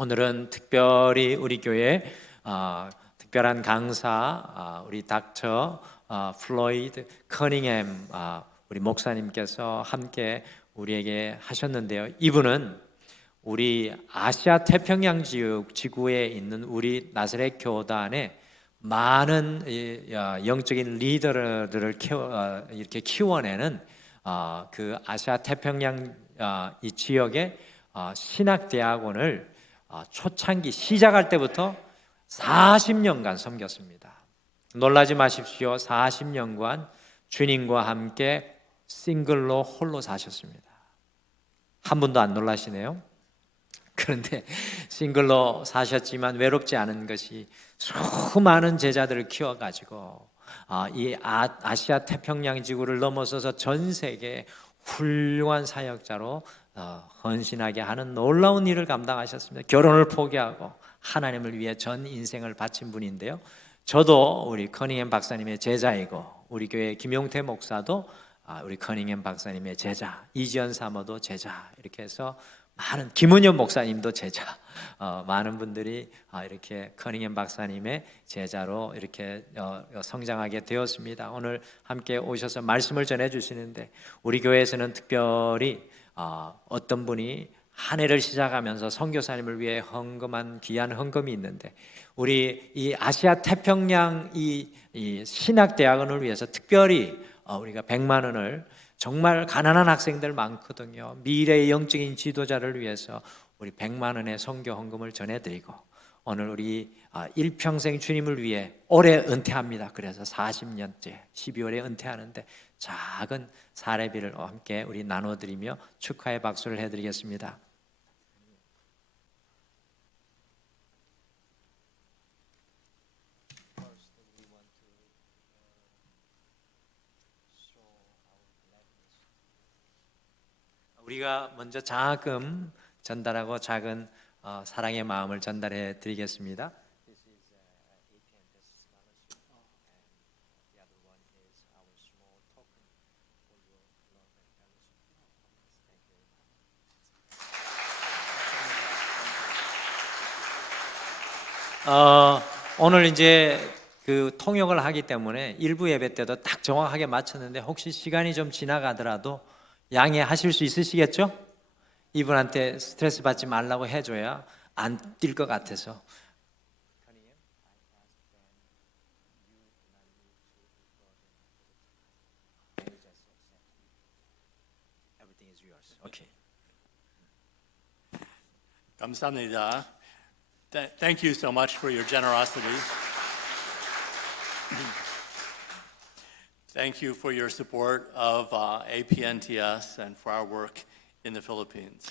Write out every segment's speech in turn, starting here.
오늘은 특별히 우리 교회 특별한 강사 우리 닥터 플로이드 커닝햄 우리 목사님께서 함께 우리에게 하셨는데요. 이분은 우리 아시아 태평양 지구에 있는 우리 나사렛 교단의 많은 영적인 리더들을 이렇게 키워내는 그 아시아 태평양 이 지역의 신학대학원을 초창기 시작할 때부터 40년간 섬겼습니다. 놀라지 마십시오. 40년간 주님과 함께 싱글로 홀로 사셨습니다. 한 분도 안 놀라시네요. 그런데 싱글로 사셨지만 외롭지 않은 것이 수많은 제자들을 키워가지고 이 아시아 태평양 지구를 넘어서서 전 세계 훌륭한 사역자로 헌신하게 하는 놀라운 일을 감당하셨습니다. 결혼을 포기하고 하나님을 위해 전 인생을 바친 분인데요. 저도 우리 커닝햄 박사님의 제자이고 우리 교회 김용태 목사도 우리 커닝햄 박사님의 제자, 이지연 사모도 제자, 이렇게 해서 많은 김은현 목사님도 제자, 많은 분들이 이렇게 커닝햄 박사님의 제자로 이렇게 성장하게 되었습니다. 오늘 함께 오셔서 말씀을 전해 주시는데 우리 교회에서는 특별히 어떤 분이 한 해를 시작하면서 선교사님을 위해 헌금한 귀한 헌금이 있는데 우리 이 아시아 태평양 이 신학대학원을 위해서 특별히 우리가 100만 원을 정말 가난한 학생들 많거든요. 미래의 영적인 지도자를 위해서 우리 100만 원의 선교 헌금을 전해드리고 오늘 우리 일평생 주님을 위해 올해 은퇴합니다. 그래서 40년째 12월에 은퇴하는데 작은 사례비를 함께 우리 나눠드리며 축하의 박수를 해드리겠습니다. 우리가 먼저 장학금 전달하고 작은 사랑의 마음을 전달해 드리겠습니다. 오늘 이제 그 통역을 하기 때문에 일부 예배 때도 딱 정확하게 맞췄는데 혹시 시간이 좀 지나가더라도 양해하실 수 있으시겠죠? 이분한테 스트레스 받지 말라고 해줘야 안 뛸 것 같아서. Okay. 감사합니다. Thank you so much for your generosity. Thank you for your support of APNTS and for our work in the Philippines.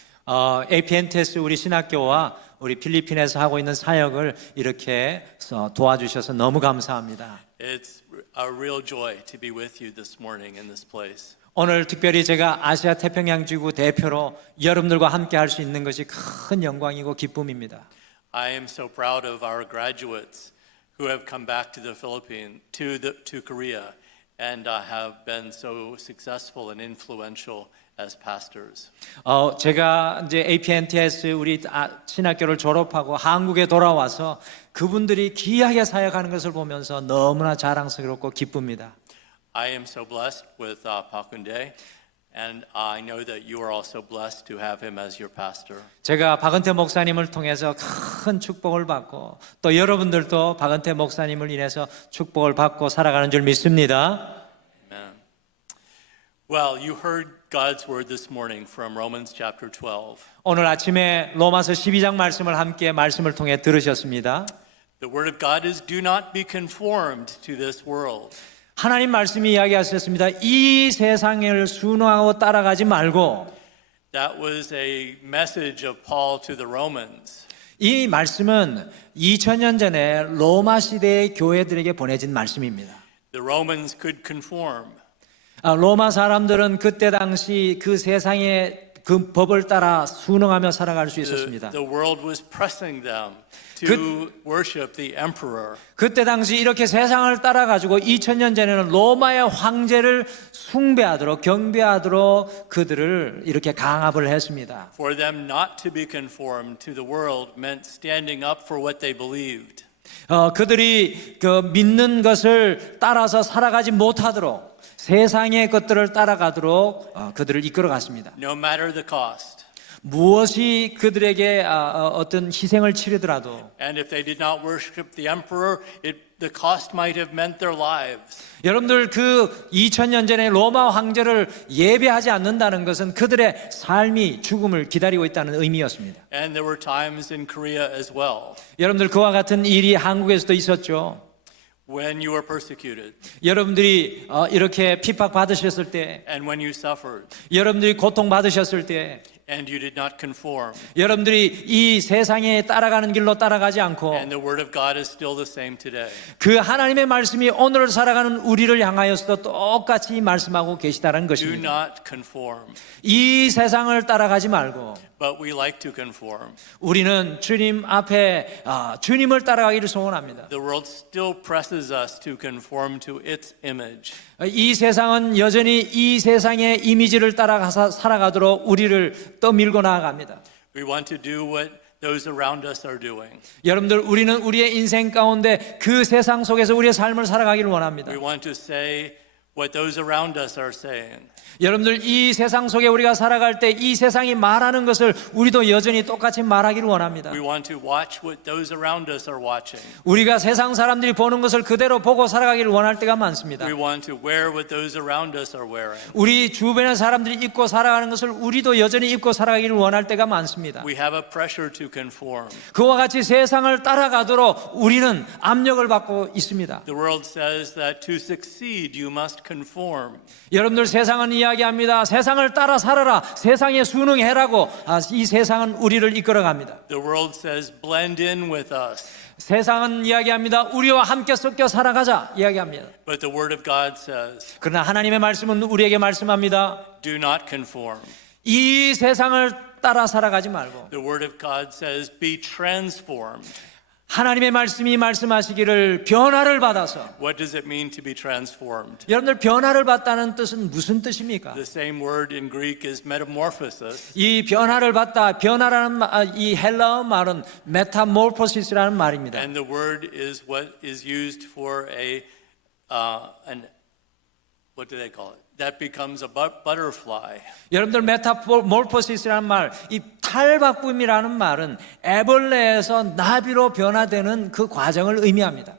APNTS 우리 신학교와 우리 필리핀에서 하고 있는 사역을 이렇게 도와주셔서 너무 감사합니다. It's a real joy to be with you this morning in this place. 오늘 특별히 제가 아시아 태평양 지구 대표로 여러분들과 함께 할 수 있는 것이 큰 영광이고 기쁨입니다. I am so proud of our graduates who have come back to the Philippines, to Korea, and have been so successful and influential as pastors. 제가 이제 APNTS 우리 신학교를 졸업하고 한국에 돌아와서 그분들이 귀하게 사역하는 것을 보면서 너무나 자랑스럽고 기쁩니다. I am so blessed with Pak Geun-dae, and I know that you are also blessed to have him as your pastor. 제가 박은태 목사님을 통해서 큰 축복을 받고 또 여러분들도 박은태 목사님을 인해서 축복을 받고 살아가는 줄 믿습니다. Amen. Well, you heard God's word this morning from Romans chapter 12. 오늘 아침에 로마서 12장 말씀을 통해 들으셨습니다. The word of God is do not be conformed to this world. 하나님 말씀이 이야기하셨습니다. 이 세상을 순화하고 따라가지 말고. That was a message of Paul to the Romans. 이 말씀은 2000년 전에 로마 시대의 교회들에게 보내진 말씀입니다. The Romans could conform. 로마 사람들은 그때 당시 그 세상의 그 법을 따라 순응하며 살아갈 수 있었습니다. The world was pressing them to worship the emperor. 그때 당시 이렇게 세상을 따라가지고 2000년 전에는 로마의 황제를 숭배하도록 경배하도록 그들을 이렇게 강압을 했습니다. For them not to be conformed to the world meant standing up for what they believed. 그들이 그 믿는 것을 따라서 살아가지 못하도록 세상의 것들을 따라가도록 그들을 이끌어갔습니다. No matter the cost. 무엇이 그들에게 어떤 희생을 치르더라도 And if they did not worship the emperor, the cost might have meant their lives. 여러분들 그 2000년 전에 로마 황제를 예배하지 않는다는 것은 그들의 삶이 죽음을 기다리고 있다는 의미였습니다. And there were times in Korea as well 여러분들 그와 같은 일이 한국에서도 있었죠. when you were persecuted 여러분들이 이렇게 핍박받으셨을 때, and when you suffered 여러분들이 고통받으셨을 때, and you did not conform. 여러분들이 이 세상에 따라가는 길로 따라가지 않고 And the word of God is still the same today. 그 하나님의 말씀이 오늘 살아가는 우리를 향하여서도 똑같이 말씀하고 계시다는 Do 것입니다. not conform, 이 세상을 따라가지 말고 but we like to conform. 우리는 주님 앞에 주님을 따라가기를 소원합니다. The world still presses us to conform to its image. 이 세상은 여전히 이 세상의 이미지를 따라가서 살아가도록 우리를 떠밀고 나아갑니다. We want to do what those around us are doing. 여러분들 우리는 우리의 인생 가운데 그 세상 속에서 우리의 삶을 살아가기를 원합니다. We want to say what those around us are saying. 여러분들 이 세상 속에 우리가 살아갈 때 이 세상이 말하는 것을 우리도 여전히 똑같이 말하기를 원합니다. We want to watch what those around us are watching. 우리가 세상 사람들이 보는 것을 그대로 보고 살아가기를 원할 때가 많습니다. We want to wear what those around us are wearing. 우리 주변의 사람들이 입고 살아가는 것을 우리도 여전히 입고 살아가기를 원할 때가 많습니다. We have a pressure to conform. 그와 같이 세상을 따라가도록 우리는 압력을 받고 있습니다. The world says that to succeed you must conform. 여러분들 세상은 이야기합니다. 세상을 따라 살아라. 세상에 순응해라고 이 세상은 우리를 이끌어갑니다. The world says blend in with us. 세상은 이야기합니다. 우리와 함께 섞여 살아가자 이야기합니다. But the word of God says 그러나 하나님의 말씀은 우리에게 말씀합니다. do not conform. 이 세상을 따라 살아가지 말고 The word of God says be transformed. 하나님의 말씀이 말씀하시기를 변화를 받아서 What does it mean to be transformed? 여러분들 변화를 받다는 뜻은 무슨 뜻입니까? The same word in Greek is metamorphosis. 이 변화를 받다 변화라는 이 헬라어 말은 메타모르포시스라는 말입니다. And the word is what is used for what do they call it? That becomes a butterfly. 여러분들 메타모르포시스라는 말, 이 탈바꿈이라는 말은 애벌레에서 나비로 변화되는 그 과정을 의미합니다.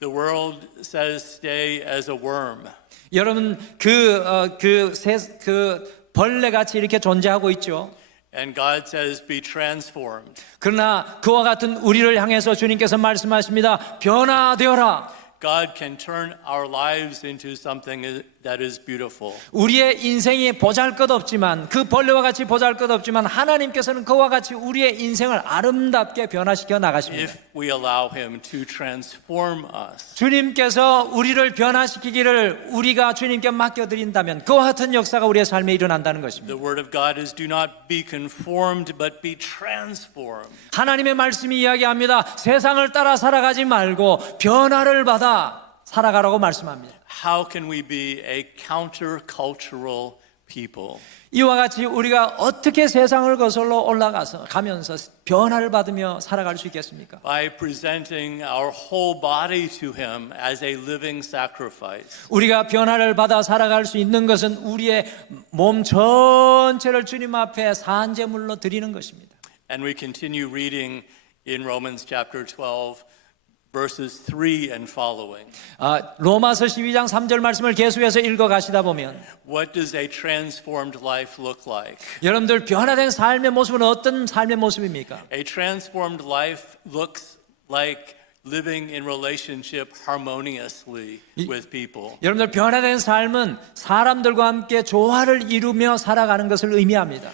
The world says stay as a worm. 여러분 그 벌레 같이 이렇게 존재하고 있죠. And God says be transformed. 그러나 그와 같은 우리를 향해서 주님께서 말씀하십니다. 변화되어라. God can turn our lives into something that is beautiful. 우리의 인생이 보잘것없지만 그 벌레와 같이 보잘것없지만 하나님께서는 그와 같이 우리의 인생을 아름답게 변화시켜 나가십니다. If we allow Him to transform us. 주님께서 우리를 변화시키기를 우리가 주님께 맡겨드린다면 그와 같은 역사가 우리의 삶에 일어난다는 것입니다. The word of God is do not be conformed but be transformed. 하나님의 말씀이 이야기합니다. 세상을 따라 살아가지 말고 변화를 받아 살아가라고 말씀합니다. How can we be a countercultural people? 이와 같이 우리가 어떻게 세상을 거슬러 올라가서 가면서 변화를 받으며 살아갈 수 있겠습니까? By presenting our whole body to Him as a living sacrifice. 우리가 변화를 받아 살아갈 수 있는 것은 우리의 몸 전체를 주님 앞에 산제물로 드리는 것입니다. And we continue reading in Romans chapter 12 verses 3 and following. 로마서 12장 3절 말씀을 계속해서 읽어 가시다 보면 What does a transformed life look like? 여러분들 변화된 삶의 모습은 어떤 삶의 모습입니까? A transformed life looks like living in relationship harmoniously with people. 여러분들 변화된 삶은 사람들과 함께 조화를 이루며 살아가는 것을 의미합니다.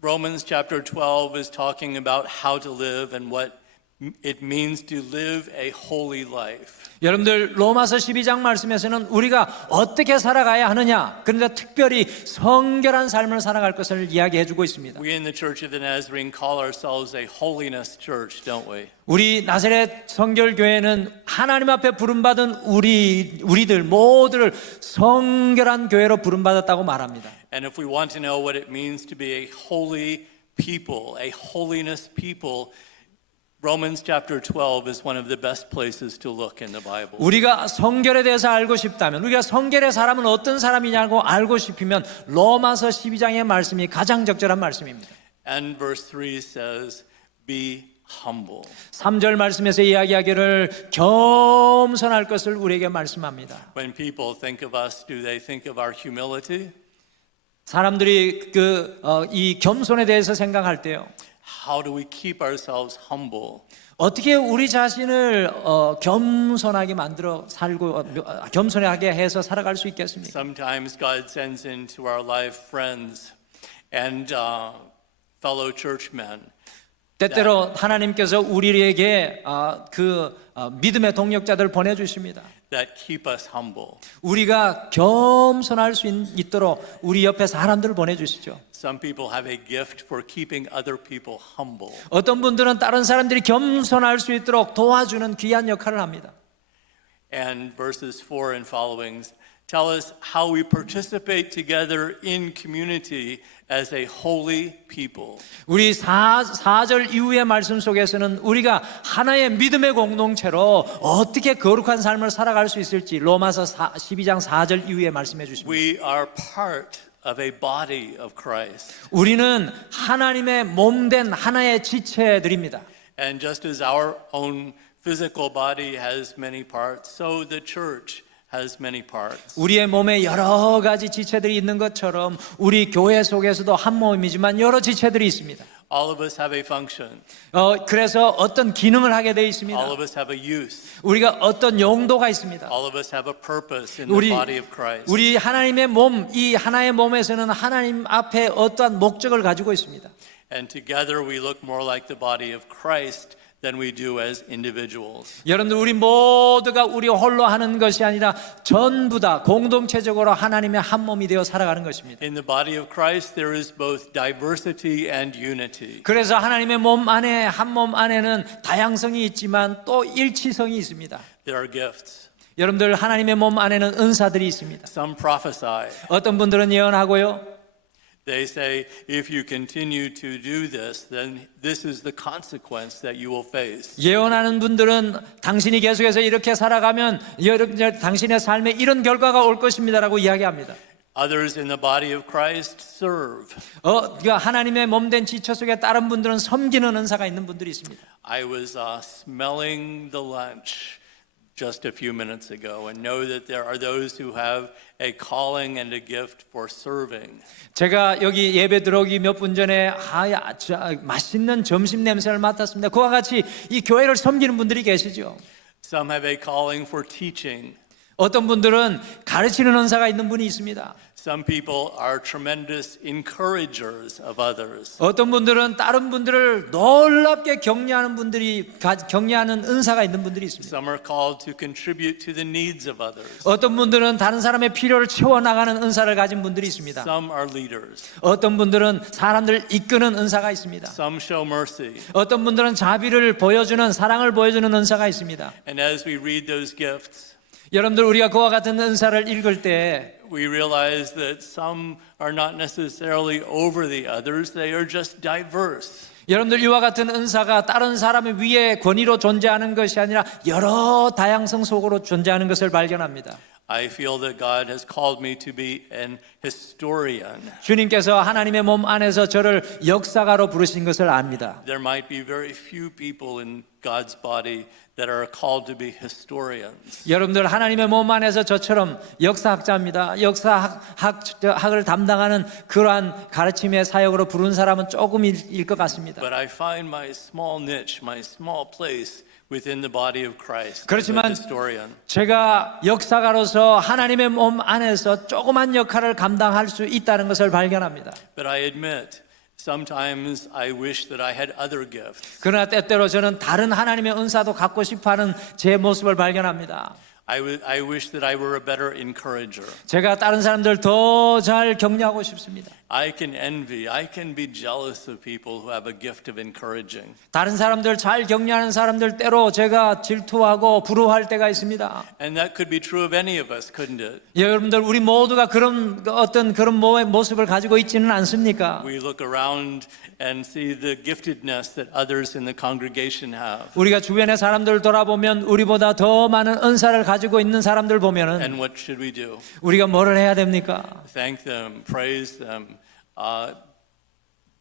Romans chapter 12 is talking about how to live and what It means to live a holy life. 여러분들 로마서 12장 말씀에서는 우리가 어떻게 살아가야 하느냐, 그런데 특별히 성결한 삶을 살아갈 것을 이야기해 주고 있습니다. We in the Church of the Nazarene call ourselves a holiness church, don't we? 우리 나사렛 성결교회는 하나님 앞에 부름받은 우리들 모두를 성결한 교회로 부름받았다고 말합니다. And if we want to know what it means to be a holy people, a holiness people, Romans chapter 12 is one of the best places to look in the Bible. 우리가 성결에 대해서 알고 싶다면, 우리가 성결의 사람은 어떤 사람이냐고 알고 싶으면 로마서 12장의 말씀이 가장 적절한 말씀입니다. And verse 3 says, be humble. 3절 말씀에서 이야기하기를 겸손할 것을 우리에게 말씀합니다. When people think of us, do they think of our humility? 사람들이 이 겸손에 대해서 생각할 때요, How do we keep ourselves humble? 어떻게 우리 자신을 겸손하게 만들어 살고 겸손하게 해서 살아갈 수 있겠습니까? Sometimes God sends into our life friends and fellow churchmen 때때로 하나님께서 우리에게 믿음의 동역자들 보내주십니다. that keep us humble. 우리가 겸손할 수 있도록 우리 옆에 사람들을 보내주시죠. Some people have a gift for keeping other people humble. 어떤 분들은 다른 사람들이 겸손할 수 있도록 도와주는 귀한 역할을 합니다. And verses 4 and followings tell us how we participate together in community as a holy people. 우리 4절 이후의 말씀 속에서는 우리가 하나의 믿음의 공동체로 어떻게 거룩한 삶을 살아갈 수 있을지 로마서 12장 4절 이후에 말씀해 주십니다. We are part of a body of Christ. 우리는 하나님의 몸된 하나의 지체들입니다. And just as our own physical body has many parts, so the church has many parts. 우리의 몸에 여러 가지 지체들이 있는 것처럼 우리 교회 속에서도 한 몸이지만 여러 지체들이 있습니다. All of us have a function. 그래서 어떤 기능을 하게 되어 있습니다. All of us have a use. 우리가 어떤 용도가 있습니다. All of us have a purpose in the body of Christ. 우리 하나님의 몸, 이 하나의 몸에서는 하나님 앞에 어떠한 목적을 가지고 있습니다. And together we look more like the body of Christ than we do as individuals. 여러분들, 우리 모두가 우리 홀로 하는 것이 아니라 전부 다 공동체적으로 하나님의 한 몸이 되어 살아가는 것입니다. In the body of Christ there is both diversity and unity. 그래서 하나님의 몸 안에, 한 몸 안에는 다양성이 있지만 또 일치성이 있습니다. There are gifts. 여러분들, 하나님의 몸 안에는 은사들이 있습니다. Some prophesy. 어떤 분들은 예언하고요, They say, if you continue to do this, then this is the consequence that you will face. 예언하는 분들은 당신이 계속해서 이렇게 살아가면 당신의 삶에 이런 결과가 올 것입니다라고 이야기합니다. Others in the body of Christ serve. 그러니까 하나님의 몸된 지체 속에 다른 분들은 섬기는 은사가 있는 분들이 있습니다. I was smelling the lunch just a few minutes ago and know that there are those who have a calling and a gift for serving. 제가 여기 예배 들어오기 몇 분 전에 맛있는 점심 냄새를 맡았습니다. 그와 같이 이 교회를 섬기는 분들이 계시죠. Some have a calling for teaching. 어떤 분들은 가르치는 은사가 있는 분이 있습니다. Some people are tremendous encouragers of others. 어떤 분들은 다른 분들을 놀랍게 격려하는 은사가 있는 분들이 있습니다. Some are called to contribute to the needs of others. 어떤 분들은 다른 사람의 필요를 채워나가는 은사를 가진 분들이 있습니다. Some are leaders. 어떤 분들은 사람들을 이끄는 은사가 있습니다. Some show mercy. 어떤 분들은 자비를 보여주는, 사랑을 보여주는 은사가 있습니다. And as we read those gifts, 여러분들, 우리가 그와 같은 은사를 읽을 때 we realize that some are not necessarily over the others, they are just diverse. 여러분들, 이와 같은 은사가 다른 사람의 위에 권위로 존재하는 것이 아니라 여러 다양성 속으로 존재하는 것을 발견합니다. I feel that God has called me to be an historian. 주님께서 하나님의 몸 안에서 저를 역사가로 부르신 것을 압니다. There might be very few people in God's body that are called to be historians. 여러분들, 하나님의 몸 안에서 저처럼 역사학자입니다. 역사학을 담당하는 그러한 가르침의 사역으로 부른 사람은 조금일 것 같습니다. But I find my small niche, my small place within the body of Christ as a 그렇지만 historian. 제가 역사가로서 하나님의 몸 안에서 조그만 역할을 감당할 수 있다는 것을 발견합니다. But I admit Sometimes I wish that I had other gifts. 그러나 때때로 저는 다른 하나님의 은사도 갖고 싶어하는 제 모습을 발견합니다. I wish that I were a better encourager. 제가 다른 사람들 더 잘 격려하고 싶습니다. I can envy, I can be jealous of people who have a gift of encouraging. 다른 사람들 잘 격려하는 사람들 때로 제가 질투하고 부러워할 때가 있습니다. And that could be true of any of us, couldn't it? 여러분들 우리 모두가 그런 어떤 그런 모습을 가지고 있지는 않습니까? We look around and see the giftedness that others in the congregation have. 우리가 주변의 사람들을 돌아보면 우리보다 더 많은 은사를 가지고 있는 사람들 보면은 And what should we do? 우리가 뭐를 해야 됩니까? Thank them, praise them,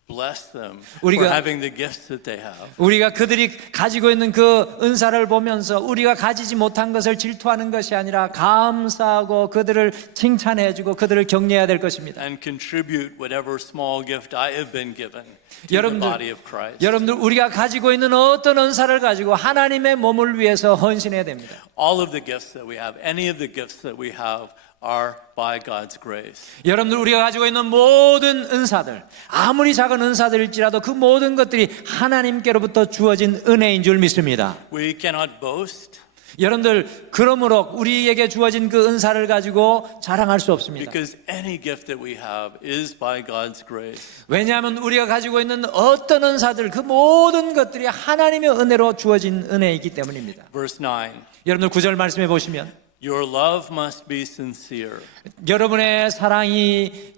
bless them 우리가- for having the gifts that they have. 우리가 그들이 가지고 있는 그 은사를 보면서 우리가 가지지 못한 것을 질투하는 것이 아니라 감사하고 그들을 칭찬해주고 그들을 격려해야 될 것입니다. And contribute whatever small gift I have been given to the 여러분들, body of Christ. 여러분들 우리가 가지고 있는 어떤 은사를 가지고 하나님의 몸을 위해서 헌신해야 됩니다. All of the gifts that we have, any of the gifts that we have are by God's grace. 여러분들 우리가 가지고 있는 모든 은사들 아무리 작은 은사들일지라도 그 모든 것들이 하나님께로부터 주어진 은혜인 줄 믿습니다. We cannot boast 여러분들 그러므로 우리에게 주어진 그 은사를 가지고 자랑할 수 없습니다. because any gift that we have is by God's grace. 왜냐하면 우리가 가지고 있는 어떤 은사들 그 모든 것들이 하나님의 은혜로 주어진 은혜이기 때문입니다. Verse 9. 여러분들 9절 말씀해 보시면 Your love must be sincere. 여러분의 사랑이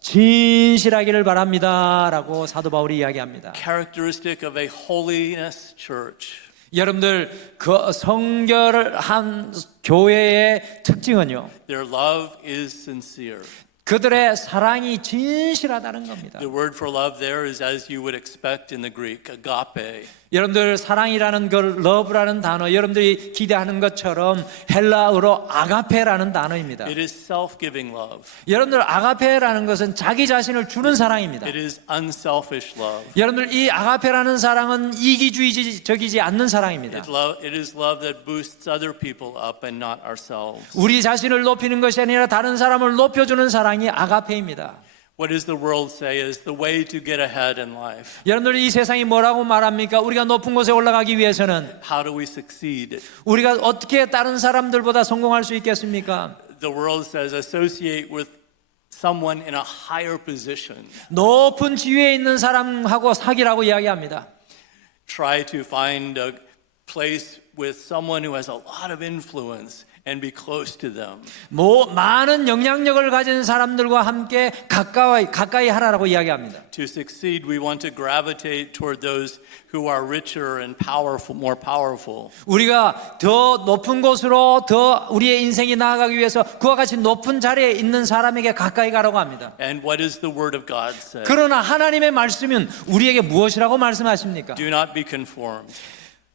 진실하기를 바랍니다라고 사도 바울이 이야기합니다. Characteristic of a holiness church. 여러분들 그 성결한 교회의 특징은요. Their love is sincere. 그들의 사랑이 진실하다는 겁니다. The word for love there is as you would expect in the Greek, agape. 여러분들 사랑이라는 걸 love라는 단어 여러분들이 기대하는 것처럼 헬라어로 아가페라는 단어입니다. It is self-giving love. 여러분들 아가페라는 것은 자기 자신을 주는 사랑입니다. It is unselfish love. 여러분들 이 아가페라는 사랑은 이기주의적이지 않는 사랑입니다. It is love that boosts other people up and not ourselves. 우리 자신을 높이는 것이 아니라 다른 사람을 높여주는 사랑이 아가페입니다. What does the world say is the way to get ahead in life? 여러분들 이 세상이 뭐라고 말합니까? 우리가 높은 곳에 올라가기 위해서는 How do we succeed? 우리가 어떻게 다른 사람들보다 성공할 수 있겠습니까? The world says associate with someone in a higher position. 높은 지위에 있는 사람하고 사귀라고 이야기합니다. Try to find a place with someone who has a lot of influence and be close to them. 많은 영향력을 가진 사람들과 함께 가까이 하라고 이야기합니다. To succeed, we want to gravitate toward those who are richer and powerful, more powerful. 우리가 더 높은 곳으로 더 우리의 인생이 나아가기 위해서 그와 같이 높은 자리에 있는 사람에게 가까이 가라고 합니다. And what does the word of God say? 그러나 하나님의 말씀은 우리에게 무엇이라고 말씀하십니까? Do not be conformed.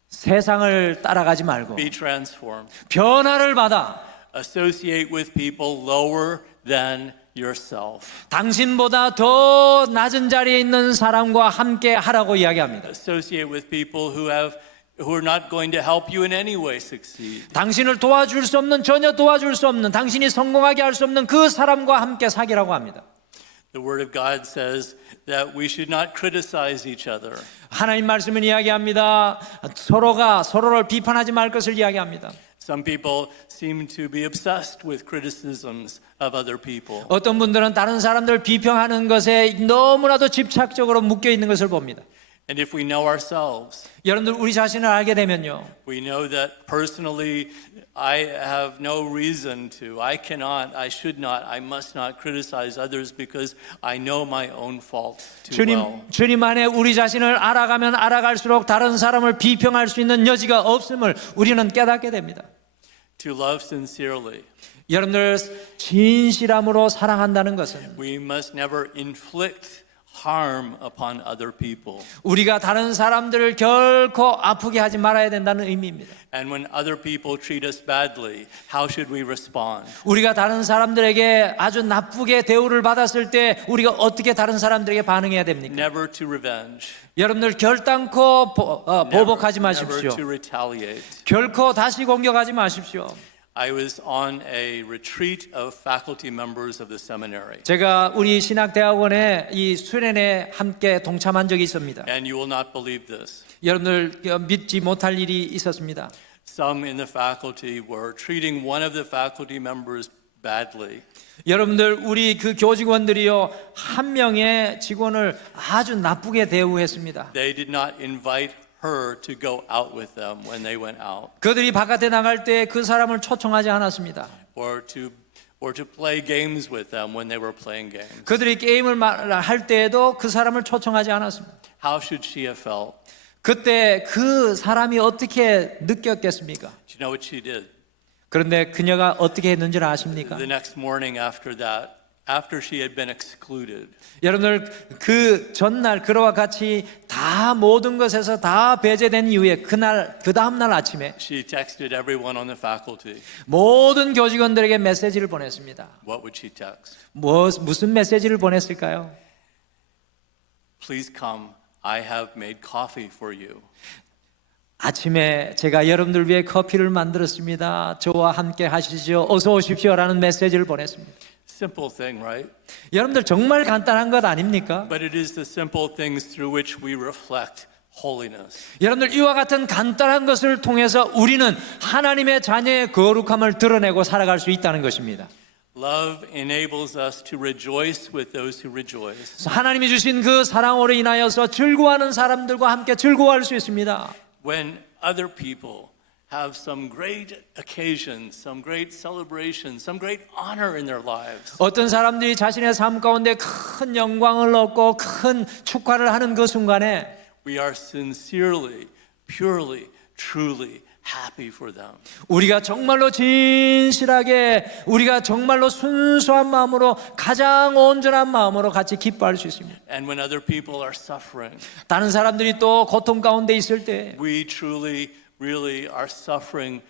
세상을 따라가지 말고 Be transformed. 변화를 받아 Associate with people lower than yourself. 당신보다 더 낮은 자리에 있는 사람과 함께 하라고 이야기합니다. Associate with people who are not going to help you in any way succeed. 당신을 도와줄 수 없는 전혀 도와줄 수 없는 당신이 성공하게 할 수 없는 그 사람과 함께 사귀라고 합니다. The word of God says that we should not criticize each other. 하나님 말씀은 이야기합니다. 서로가 서로를 비판하지 말 것을 이야기합니다. Some people seem to be obsessed with criticisms of other people. 어떤 분들은 다른 사람들 비평하는 것에 너무나도 집착적으로 묶여 있는 것을 봅니다. And if we know ourselves, 여러분들 우리 자신을 알게 되면요. we know that personally I have no reason to, I cannot, I should not, I must not criticize others because I know my own faults too well. 주님 안에 우리 자신을 알아가면 알아갈수록 다른 사람을 비평할 수 있는 여지가 없음을 우리는 깨닫게 됩니다. To love sincerely, 여러분들 진실함으로 사랑한다는 것은 we must never inflict harm upon other people. 우리가 다른 사람들을 결코 아프게 하지 말아야 된다는 의미입니다. And when other people treat us badly, how should we respond? 우리가 다른 사람들에게 아주 나쁘게 대우를 받았을 때 우리가 어떻게 다른 사람들에게 반응해야 됩니까? Never to revenge. 여러분들 결단코 보복하지 Never 마십시오. to retaliate. 결코 다시 공격하지 마십시오. I was on a retreat of faculty members of the seminary. 제가 우리 신학대학원의 이 수련회에 함께 동참한 적이 있습니다. And you will not believe this. 여러분들 믿지 못할 일이 있었습니다. Some in the faculty were treating one of the faculty members badly. 여러분들 우리 그 교직원들이요 한 명의 직원을 아주 나쁘게 대우했습니다. They did not invite her to go out with them when they went out, 그들이 바깥에 나갈 때 그 사람을 초청하지 않았습니다. or to play games with them when they were playing games. 그들이 게임을 할 때에도 그 사람을 초청하지 않았습니다. How should she have felt? 그때 그 사람이 어떻게 느꼈겠습니까? Do you know what she did? 그런데 그녀가 어떻게 했는지를 아십니까? The next morning after that, after she had been excluded, 여러분들 그 전날 그와 같이 다 모든 것에서 다 배제된 이후에 그날 그 다음 날 아침에 she texted everyone on the faculty. 모든 교직원들에게 메시지를 보냈습니다. What would she text? 무슨 메시지를 보냈을까요? Please come. I have made coffee for you. 아침에 제가 여러분들 위해 커피를 만들었습니다. 저와 함께 하시죠. 어서 오십시오라는 메시지를 보냈습니다. Simple thing, right? 여러분들 정말 간단한 것 아닙니까? But it is the simple things through which we reflect holiness. 여러분들 이와 같은 간단한 것을 통해서 우리는 하나님의 자녀의 거룩함을 드러내고 살아갈 수 있다는 것입니다. Love enables us to rejoice with those who rejoice. 하나님이 주신 그 사랑으로 인하여서 즐거워하는 사람들과 함께 즐거워할 수 있습니다. When other people have some great occasions, some great celebrations, some great honor in their lives, 어떤 사람들이 자신의 삶 가운데 큰 영광을 얻고 큰 축하를 하는 그 순간에 we are sincerely, purely, truly happy for them. 우리가 정말로 진실하게 우리가 정말로 순수한 마음으로 가장 온전한 마음으로 같이 기뻐할 수 있습니다. And when other people are suffering, 다른 사람들이 또 고통 가운데 있을 때 we truly, really are suffering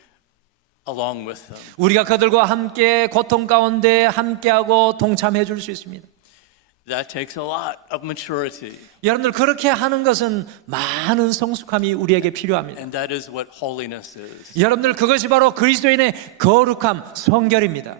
along with them. 우리가 그들과 함께 고통 가운데 함께하고 동참해 줄 수 있습니다. That takes a lot of maturity. 여러분들 그렇게 하는 것은 많은 성숙함이 우리에게 필요합니다. And that is what holiness is. 여러분들 그것이 바로 그리스도인의 거룩함, 성결입니다.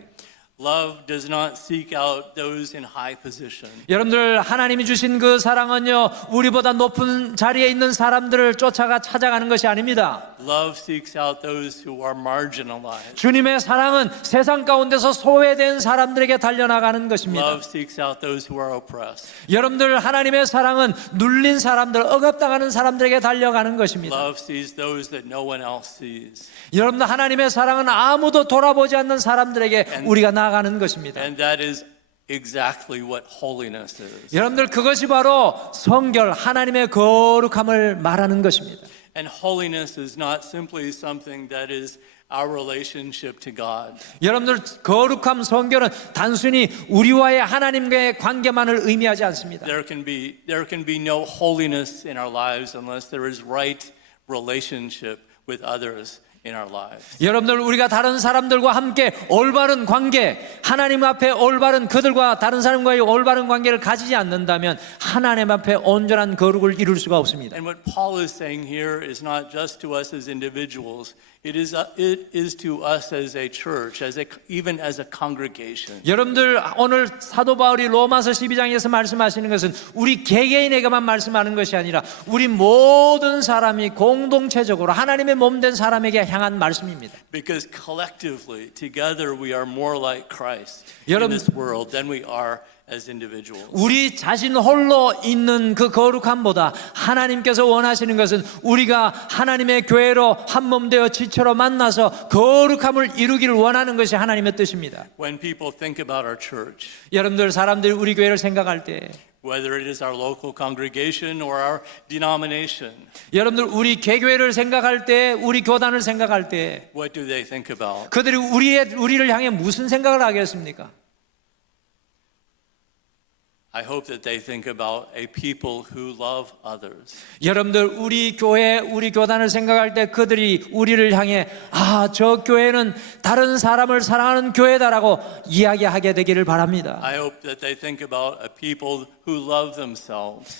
Love does not seek out those in high position. 여러분들 하나님이 주신 그 사랑은요 우리보다 높은 자리에 있는 사람들을 쫓아가 찾아가는 것이 아닙니다. Love seeks out those who are marginalized. 주님의 사랑은 세상 가운데서 소외된 사람들에게 달려나가는 것입니다. Love seeks out those who are oppressed. 여러분들 하나님의 사랑은 눌린 사람들, 억압당하는 사람들에게 달려가는 것입니다. Love sees those that no one else sees. 여러분들 하나님의 사랑은 아무도 돌아보지 않는 사람들에게 우리가 나아가는 것입니다. And that is exactly what holiness is. 여러분들 그것이 바로 성결, 하나님의 거룩함을 말하는 것입니다. And holiness is not simply something that is our relationship to God. 여러분들 거룩함, 성결은 단순히 우리와의 하나님과의 관계만을 의미하지 않습니다. There can be no holiness in our lives unless there is right relationship with others in our lives. 여러분들 우리가 다른 사람들과 함께 올바른 관계, 하나님 앞에 올바른 그들과 다른 사람과의 올바른 관계를 가지지 않는다면 하나님 앞에 온전한 거룩을 이룰 수가 없습니다. And what Paul is saying here is not just to us as individuals. It is to us as a church, even as a congregation. 여러분들 오늘 사도 바울이 로마서 12장에서 말씀하시는 것은 우리 개개인에게만 말씀하는 것이 아니라 우리 모든 사람이 공동체적으로 하나님의 몸된 사람에게 향한 말씀입니다. Because collectively, together, we are more like Christ in 여러분, this world than we are as individuals. 우리 자신 홀로 있는 그 거룩함보다 하나님께서 원하시는 것은 우리가 하나님의 교회로 한 몸 되어 지체로 만나서 거룩함을 이루기를 원하는 것이 하나님의 뜻입니다. When people think about our church, 여러분들 사람들이 우리 교회를 생각할 때 whether it is our local congregation or our denomination, 여러분들 우리 개교회를 생각할 때 우리 교단을 생각할 때 what do they think about? 그들이 우리를 향해 무슨 생각을 하겠습니까? I hope that they think about a people who love others. 여러분들 우리 교회, 우리 교단을 생각할 때 그들이 우리를 향해 저 교회는 다른 사람을 사랑하는 교회다라고 이야기하게 되기를 바랍니다. I hope that they think about a people who love themselves.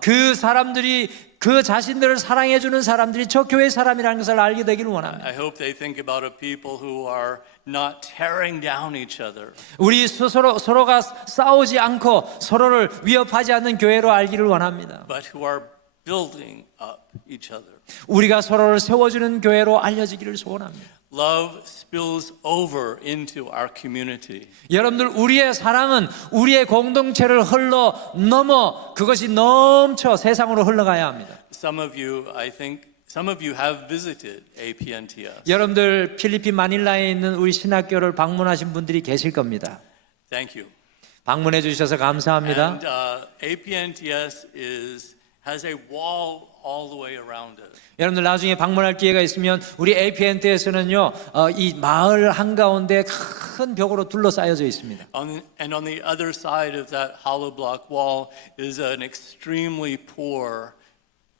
그 사람들이 그 자신들을 사랑해 주는 사람들이 저 교회 사람이라는 것을 알게 되기를 원합니다. I hope they think about a people who are not tearing down each other, 우리 서로가 싸우지 않고 서로를 위협하지 않는 교회로 알기를 원합니다. but who are building up each other. 우리가 서로를 세워주는 교회로 알려지기를 소원합니다. Love spills over into our community. 여러분들, 우리의 사랑은 우리의 공동체를 흘러 넘어 그것이 넘쳐 세상으로 흘러가야 합니다. I think some of you have visited APNTS. 여러분들, 필리핀 마닐라에 있는 우리 신학교를 방문하신 분들이 계실 겁니다. Thank you. 방문해 주셔서 감사합니다. And APNTS has a wall all the way around it. 여러분들, 나중에 방문할 기회가 있으면 우리 APNT에서는요, 이 마을 한가운데 큰 벽으로 둘러싸여져 있습니다. And on the other side of that hollow block wall is an extremely poor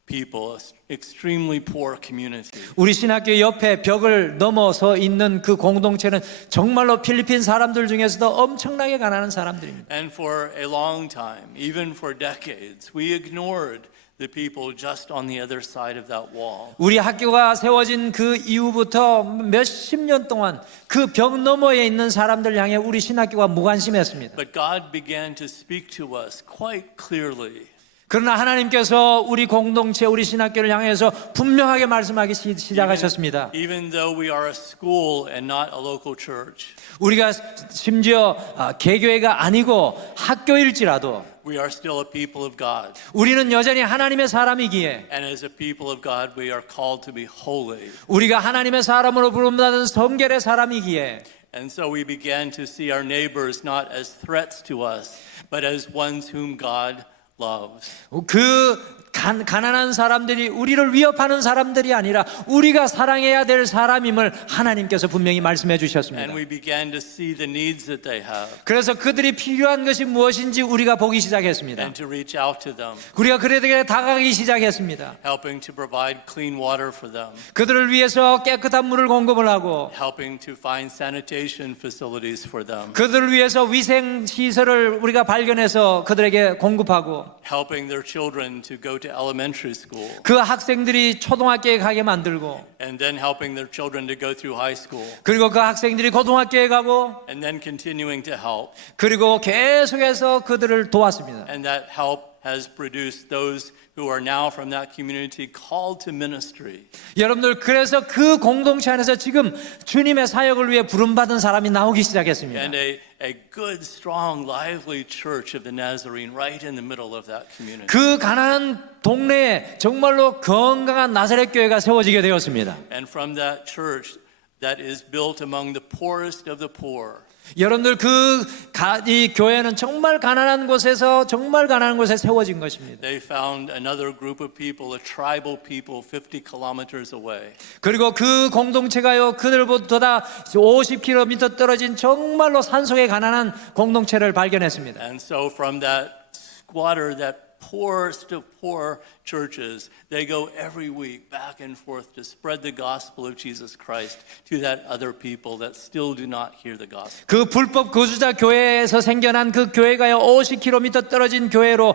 people, extremely poor community. 우리 신학교 옆에 벽을 넘어서 있는 그 공동체는 정말로 필리핀 사람들 중에서도 엄청나게 가난한 사람들입니다. And for a long time, even for decades, we ignored the people just on the other side of that wall. 우리 학교가 세워진 그 이후부터 몇십 년 동안 그 벽 너머에 있는 사람들 향해 우리 신학교가 무관심했습니다. But God began to speak to us quite clearly. 그러나 하나님께서 우리 공동체, 우리 신학교를 향해서 분명하게 말씀하기 시작하셨습니다. Even though we are a school and not a local church, 우리가 심지어 개교회가 아니고 학교일지라도 we are still a people of God. 우리는 여전히 하나님의 사람이기에 And as a people of God, we are called to be holy. 우리가 하나님의 사람으로 부름받은 성결의 사람이기에 And so we began to see our neighbors not as threats to us, but as ones whom God loves. 그 가난한 사람들이 우리를 위협하는 사람들이 아니라 우리가 사랑해야 될 사람임을 하나님께서 분명히 말씀해 주셨습니다. And we began to see the needs that they have 그래서 그들이 필요한 것이 무엇인지 우리가 보기 시작했습니다. and to reach out to them, 우리가 그들에게 다가가기 시작했습니다. helping to provide clean water for them, 그들을 위해서 깨끗한 물을 공급을 하고 helping to find sanitation facilities for them, 그들을 위해서 위생 시설을 우리가 발견해서 그들에게 공급하고 helping their children to go to elementary school, 그 학생들이 초등학교에 가게 만들고 and then helping their children to go through high school, 그리고 그 학생들이 고등학교에 가고 and then continuing to help. 그리고 계속해서 그들을 도왔습니다. And that help has produced those who are now from that community called to ministry. 여러분들, 그래서 그 공동체 안에서 지금 주님의 사역을 위해 부름받은 사람이 나오기 시작했습니다. And a good, strong, lively church of the Nazarene right in the middle of that community. 그 가난한 동네에 정말로 건강한 나사렛 교회가 세워지게 되었습니다. And from that church that is built among the poorest of the poor, 여러분들, 이 교회는 정말 가난한 곳에서 정말 가난한 곳에 세워진 것입니다. they found another group of people, a tribal people 50 kilometers away. 그리고 그 공동체가요, 그들보다 50km 떨어진 정말로 산속에 가난한 공동체를 발견했습니다. And so from that squatter, that poorest of poor churches, they go every week back and forth to spread the gospel of Jesus Christ to that other people that still do not hear the gospel. 그 불법 거주자 교회에서 생겨난 그 교회가요, 50km 떨어진 교회로,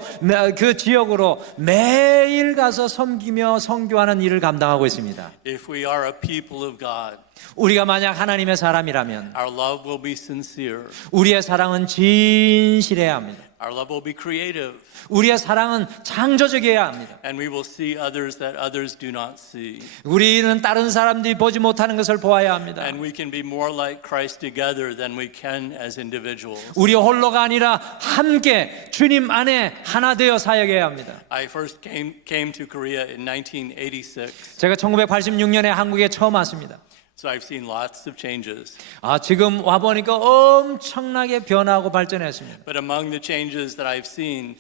그 지역으로 매일 가서 섬기며 선교하는 일을 감당하고 있습니다. If we are a people of God, 우리가 만약 하나님의 사람이라면 our love will be sincere. 우리의 사랑은 진실해야 합니다. Our love will be creative. 우리의 사랑은 창조적이어야 합니다. And we will see others that others do not see. 우리는 다른 사람들이 보지 못하는 것을 보아야 합니다. And we can be more like Christ together than we can as individuals. 우리 홀로가 아니라 함께 주님 안에 하나 되어 사역해야 합니다. I first came to Korea in 1986. 제가 1986년에 한국에 처음 왔습니다. So I've seen lots of changes. 지금 와 보니까 엄청나게 변화하고 발전했습니다. But among the changes that I've seen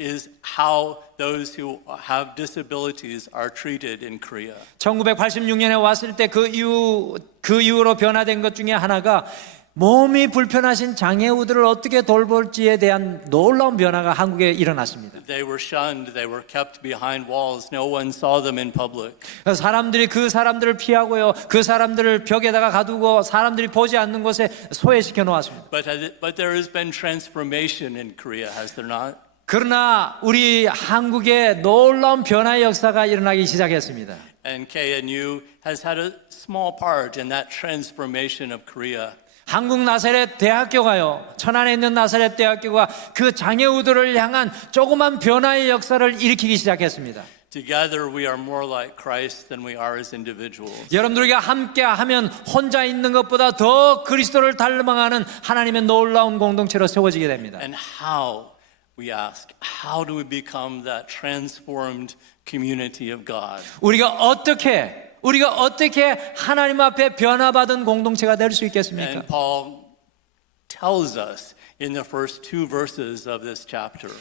is how those who have disabilities are treated in Korea. 1986년에 왔을 때 그 이후로 변화된 것 중에 하나가 몸이 불편하신 장애우들을 어떻게 돌볼지에 대한 놀라운 변화가 한국에 일어났습니다. They were shunned, they were kept behind walls. No one saw them in public. 사람들이 그 사람들을 피하고요, 그 사람들을 벽에다가 가두고 사람들이 보지 않는 곳에 소외시켜 놓았습니다. But there has been transformation in Korea, has there not? 그러나 우리 한국에 놀라운 변화의 역사가 일어나기 시작했습니다. And KNU has had a small part in that transformation of Korea. 한국 나사렛 대학교가요, 천안에 있는 나사렛 대학교가 그 장애우들을 향한 조그만 변화의 역사를 일으키기 시작했습니다. Together we are more like Christ than we are as individuals. 여러분들과 함께 하면 혼자 있는 것보다 더 그리스도를 닮아가는 하나님의 놀라운 공동체로 세워지게 됩니다. And how, we ask, how do we become that transformed community of God? 우리가 어떻게 하나님 앞에 변화받은 공동체가 될 수 있겠습니까? And Paul tells us in the first two verses of this chapter.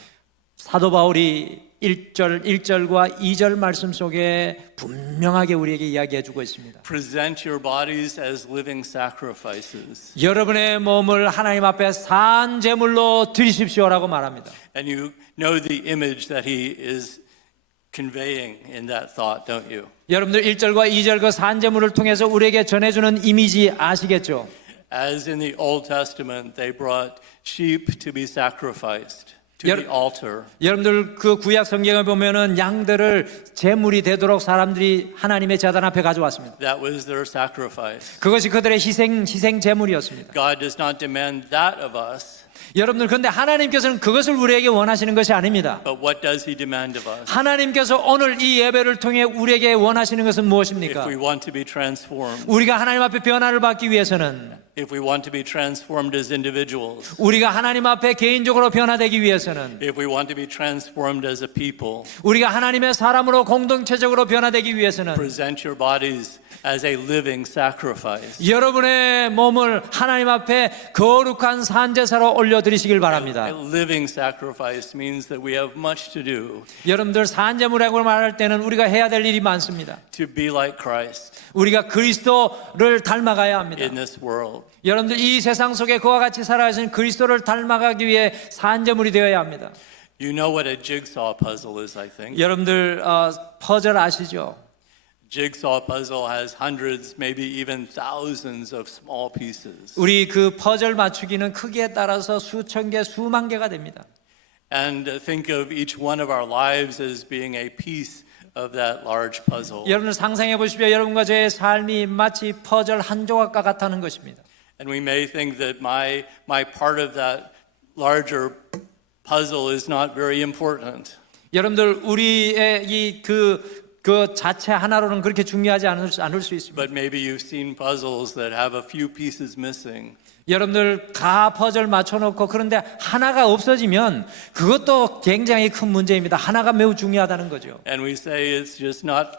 사도 바울이 1절과 2절 말씀 속에 분명하게 우리에게 이야기해 주고 있습니다. Present your bodies as living sacrifices. 여러분의 몸을 하나님 앞에 산 제물로 드리십시오라고 말합니다. And you know the image that he is conveying in that thought, don't you? 여러분들 1절과 2절 그 산 제물을 통해서 우리에게 전해주는 이미지 아시겠죠? As in the Old Testament, they brought sheep to be sacrificed to the altar. 여러분들 그 구약 성경을 보면은 양들을 제물이 되도록 사람들이 하나님의 제단 앞에 가져왔습니다. That was their sacrifice. 그것이 그들의 희생 제물이었습니다. God does not demand that of us. 여러분들 그런데 하나님께서는 그것을 우리에게 원하시는 것이 아닙니다. But what does he demand of us? 하나님께서 오늘 이 예배를 통해 우리에게 원하시는 것은 무엇입니까? If we want to be transformed, 우리가 하나님 앞에 변화를 받기 위해서는, if we want to be transformed as individuals, 우리가 하나님 앞에 개인적으로 변화되기 위해서는, if we want to be transformed as a people, 우리가 하나님의 사람으로 공동체적으로 변화되기 위해서는 present your bodies as a living sacrifice. 여러분의 몸을 하나님 앞에 거룩한 산제사로 올려드리시길 바랍니다. A living sacrifice means that we have much to do 여러분들 산제물이라고 말할 때는 우리가 해야 될 일이 많습니다. to be like Christ 우리가 그리스도를 닮아가야 합니다. in this world. 여러분들 이 세상 속에 그와 같이 살아가신 그리스도를 닮아가기 위해 산제물이 되어야 합니다. You know what a jigsaw puzzle is, I think. 여러분들 퍼즐 아시죠? Jigsaw puzzle has hundreds, maybe even thousands of small pieces. 우리 그 퍼즐 맞추기는 크기에 따라서 수천 개, 수만 개가 됩니다. And think of each one of our lives as being a piece of that large puzzle. 여러분들 상상해 보십시오. 여러분과 저의 삶이 마치 퍼즐 한 조각과 같다는 것입니다. And we may think that my part of that larger puzzle is not very important. 여러분들 우리의 그 자체 하나로는 그렇게 중요하지 않을 수 있습니다. But maybe you've seen puzzles that have a few pieces missing. 여러분들 다 퍼즐 맞춰놓고 그런데 하나가 없어지면 그것도 굉장히 큰 문제입니다. 하나가 매우 중요하다는 거죠. And we say it's just not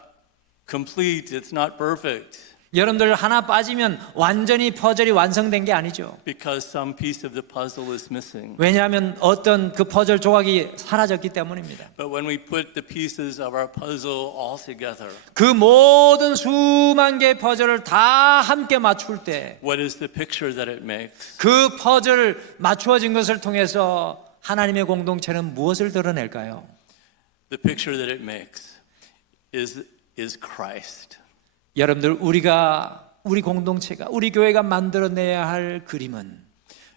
complete, it's not perfect. 여러분들 하나 빠지면 완전히 퍼즐이 완성된 게 아니죠. Because some piece of the puzzle is missing. 왜냐하면 어떤 그 퍼즐 조각이 사라졌기 때문입니다. But when we put the pieces of our puzzle all together, 그 모든 수만 개의 퍼즐을 다 함께 맞출 때 what is the picture that it makes? 그 퍼즐 맞추어진 것을 통해서 하나님의 공동체는 무엇을 드러낼까요? The picture that it makes is Christ. 여러분들 우리 공동체가 우리 교회가 만들어내야 할 그림은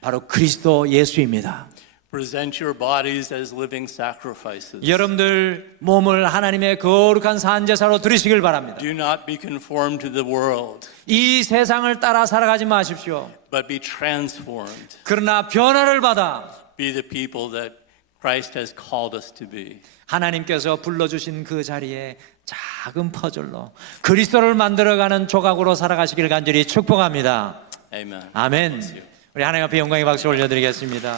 바로 그리스도 예수입니다. Present your bodies as living sacrifices. 여러분들 몸을 하나님의 거룩한 산제사로 드리시길 바랍니다. Do not be conformed to the world, 이 세상을 따라 살아가지 마십시오. but be transformed. 그러나 변화를 받아 Be the people that Christ has called us to be. 하나님께서 불러주신 그 자리에 작은 퍼즐로 그리스도를 만들어가는 조각으로 살아가시길 간절히 축복합니다. Amen. 아멘. 우리 하나님 앞에 영광의 박수 올려드리겠습니다.